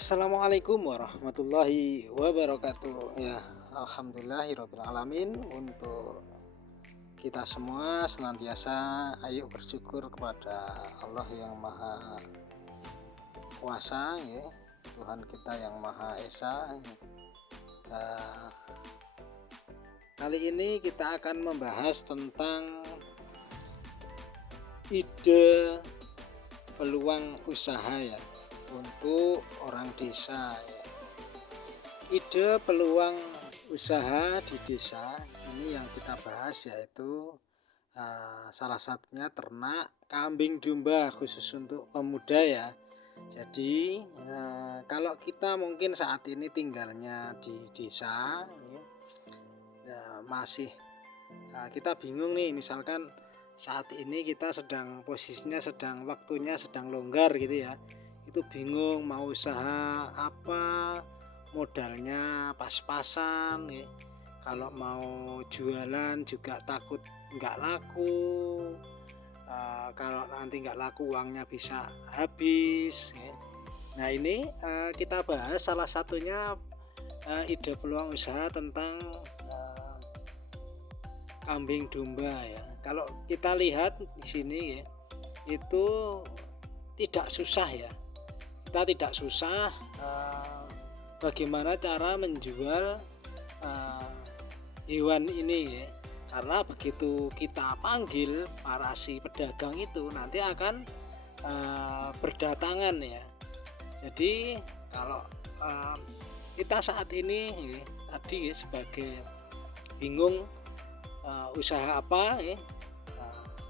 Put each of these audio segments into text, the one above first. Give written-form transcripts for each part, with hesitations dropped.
Assalamualaikum warahmatullahi wabarakatuh. Ya, alhamdulillahirabbil alamin. Untuk kita semua senantiasa ayo bersyukur kepada Allah yang Maha Kuasa, ya, Tuhan kita yang Maha Esa. Kali ini kita akan membahas tentang ide peluang usaha, ya, untuk orang desa, ya. Ide peluang usaha di desa ini yang kita bahas, yaitu salah satunya ternak kambing domba, khusus untuk pemuda, ya. Jadi kalau kita mungkin saat ini tinggalnya di desa, ya, masih kita bingung nih, misalkan saat ini kita posisinya waktunya sedang longgar gitu, ya. Itu bingung mau usaha apa, modalnya pas-pasan, ya. Kalau mau jualan juga takut nggak laku, kalau nanti nggak laku uangnya bisa habis, ya. Nah, ini kita bahas salah satunya ide peluang usaha tentang kambing domba, ya. Kalau kita lihat di sini, ya, itu tidak susah, ya. Kita tidak susah bagaimana cara menjual hewan ini, ya. Karena begitu kita panggil para si pedagang itu nanti akan berdatangan, ya. Jadi kalau kita saat ini, ya, tadi, ya, sebagai bingung usaha apa, ya,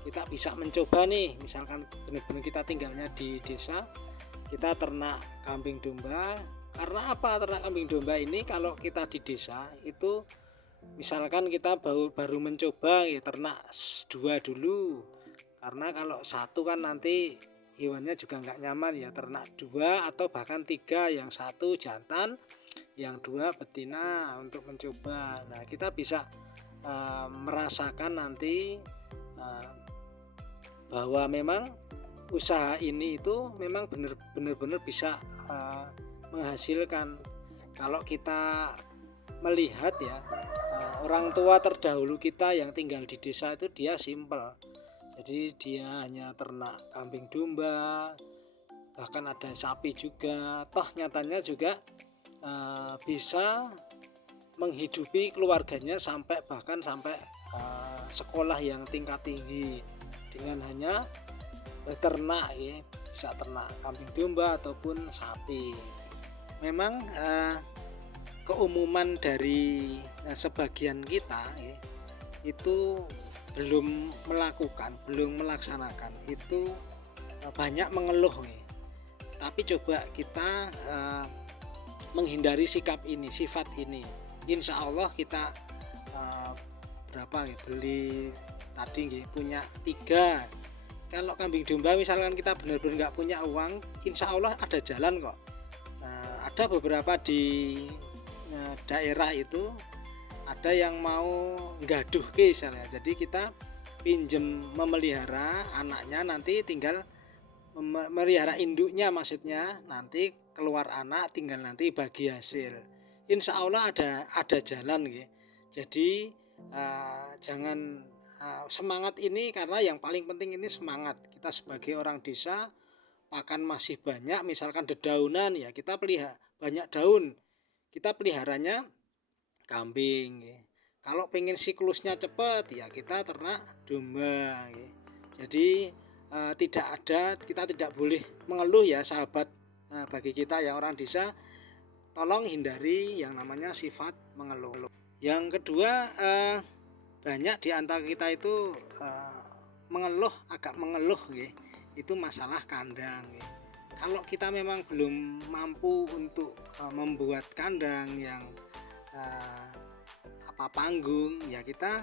kita bisa mencoba nih, misalkan benar-benar kita tinggalnya di desa, kita ternak kambing domba. Karena apa ternak kambing domba ini? Kalau kita di desa itu misalkan kita baru mencoba, ya, ternak 2 dulu, karena kalau satu kan nanti hewannya juga nggak nyaman, ya. Ternak 2 atau bahkan 3, yang satu jantan, yang 2 betina, untuk mencoba. Nah, kita bisa merasakan nanti bahwa memang usaha ini itu memang benar-benar bisa menghasilkan. Kalau kita melihat, ya, orang tua terdahulu kita yang tinggal di desa itu dia simpel. Jadi dia hanya ternak kambing domba, bahkan ada sapi juga. Toh nyatanya juga bisa menghidupi keluarganya sampai sekolah yang tingkat tinggi dengan hanya beternak, ya. Bisa ternak kambing domba ataupun sapi. Memang keumuman dari sebagian kita, ya, itu belum melaksanakan itu, banyak mengeluh, ya. Tapi coba kita menghindari sifat ini. Insya Allah kita beli tadi, ya, punya 3. Kalau kambing domba misalkan kita benar-benar nggak punya uang, insya Allah ada jalan kok. Ada beberapa di daerah itu ada yang mau gaduh ke misalnya. Jadi kita pinjem memelihara anaknya, nanti tinggal memelihara induknya, maksudnya nanti keluar anak tinggal nanti bagi hasil. Insya Allah ada jalan, ya. Jadi jangan semangat ini, karena yang paling penting ini semangat. Kita sebagai orang desa, pakan masih banyak, misalkan dedaunan, ya, kita pelihara banyak daun, kita peliharanya kambing, ya. Kalau pengen siklusnya cepat, ya, kita ternak domba, ya. Jadi kita tidak boleh mengeluh, ya, sahabat. Bagi kita yang orang desa, tolong hindari yang namanya sifat mengeluh. Yang kedua, banyak di antara kita itu agak mengeluh, ya, itu masalah kandang, ya. Kalau kita memang belum mampu untuk membuat kandang yang panggung, ya, kita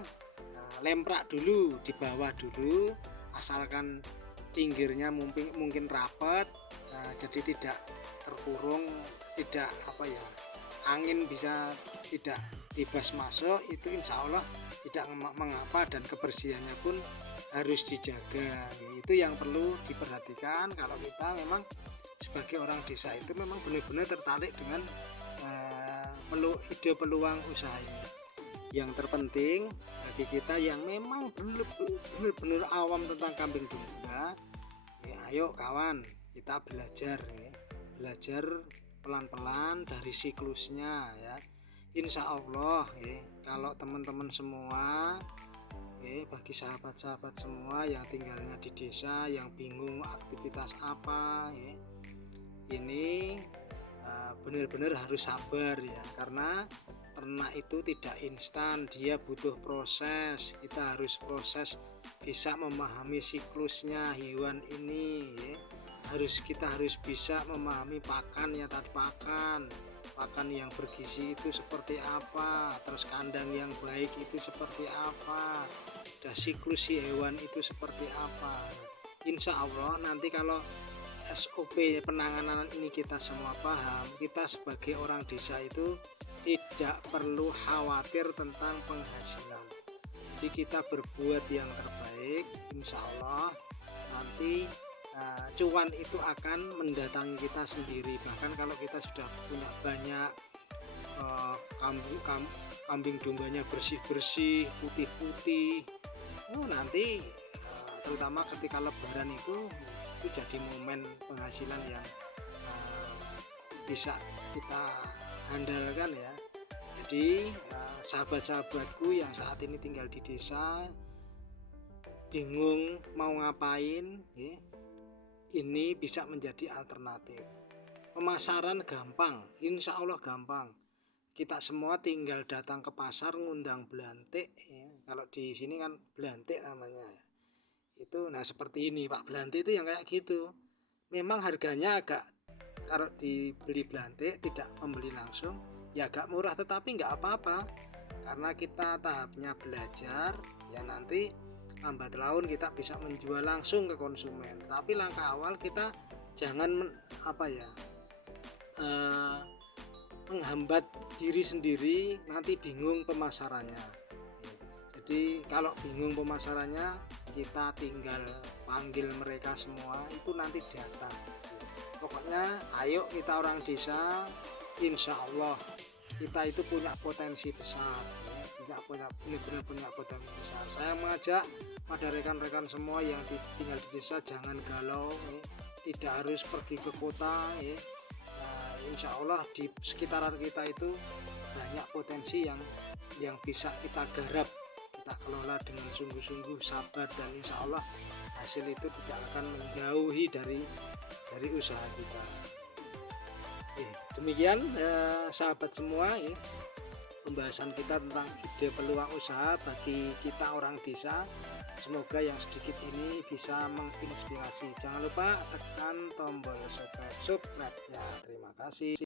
lemprak dulu di bawah dulu, asalkan pinggirnya mungkin rapat, jadi tidak terkurung, tidak angin bisa tidak bebas masuk, itu insya Allah tidak mengapa, dan kebersihannya pun harus dijaga. Itu yang perlu diperhatikan kalau kita memang sebagai orang desa itu memang benar-benar tertarik dengan ide peluang usaha ini. Yang terpenting bagi kita yang memang benar-benar awam tentang kambing domba, ya ayo kawan, kita belajar ya. Belajar pelan-pelan dari siklusnya ya. Insya Allah ya, kalau teman-teman semua ya, bagi sahabat-sahabat semua yang tinggalnya di desa yang bingung aktivitas apa ya, ini benar-benar harus sabar ya, karena ternak itu tidak instan, dia butuh proses. Kita harus proses, bisa memahami siklusnya hewan ini ya. Kita harus bisa memahami pakannya, tadi pakan yang bergizi itu seperti apa, terus kandang yang baik itu seperti apa, dan siklus si hewan itu seperti apa. Insya Allah nanti kalau SOP penanganan ini kita semua paham, kita sebagai orang desa itu tidak perlu khawatir tentang penghasilan. Jadi kita berbuat yang terbaik, insya Allah nanti cuan itu akan mendatangi kita sendiri. Bahkan kalau kita sudah punya banyak kambing dombanya bersih-bersih, putih-putih, nanti terutama ketika lebaran itu jadi momen penghasilan yang bisa kita andalkan ya. Jadi sahabat-sahabatku yang saat ini tinggal di desa bingung mau ngapain ya, ini bisa menjadi alternatif. Pemasaran gampang, insya Allah gampang. Kita semua tinggal datang ke pasar ngundang belantik ya. Kalau di sini kan belantik namanya itu. Nah seperti ini Pak, belantik itu yang kayak gitu. Memang harganya agak, kalau dibeli belantik tidak membeli langsung ya agak murah, tetapi nggak apa-apa karena kita tahapnya belajar ya, nanti lambat laun kita bisa menjual langsung ke konsumen. Tapi langkah awal kita jangan menghambat diri sendiri, nanti bingung pemasarannya. Jadi kalau bingung pemasarannya, kita tinggal panggil mereka semua, itu nanti datang. Pokoknya ayo kita orang desa, insya Allah kita itu punya potensi besar ya. Benar-benar punya potensi besar. Saya mengajak pada rekan-rekan semua yang tinggal di desa, jangan galau ya. Tidak harus pergi ke kota ya. Insya Allah di sekitaran kita itu banyak potensi yang bisa kita garap, kita kelola dengan sungguh-sungguh, sabar, dan insya Allah hasil itu tidak akan menjauhi dari usaha kita. Demikian sahabat semua ya, pembahasan kita tentang ide peluang usaha bagi kita orang desa. Semoga yang sedikit ini bisa menginspirasi. Jangan lupa tekan tombol subscribe ya. Terima kasih.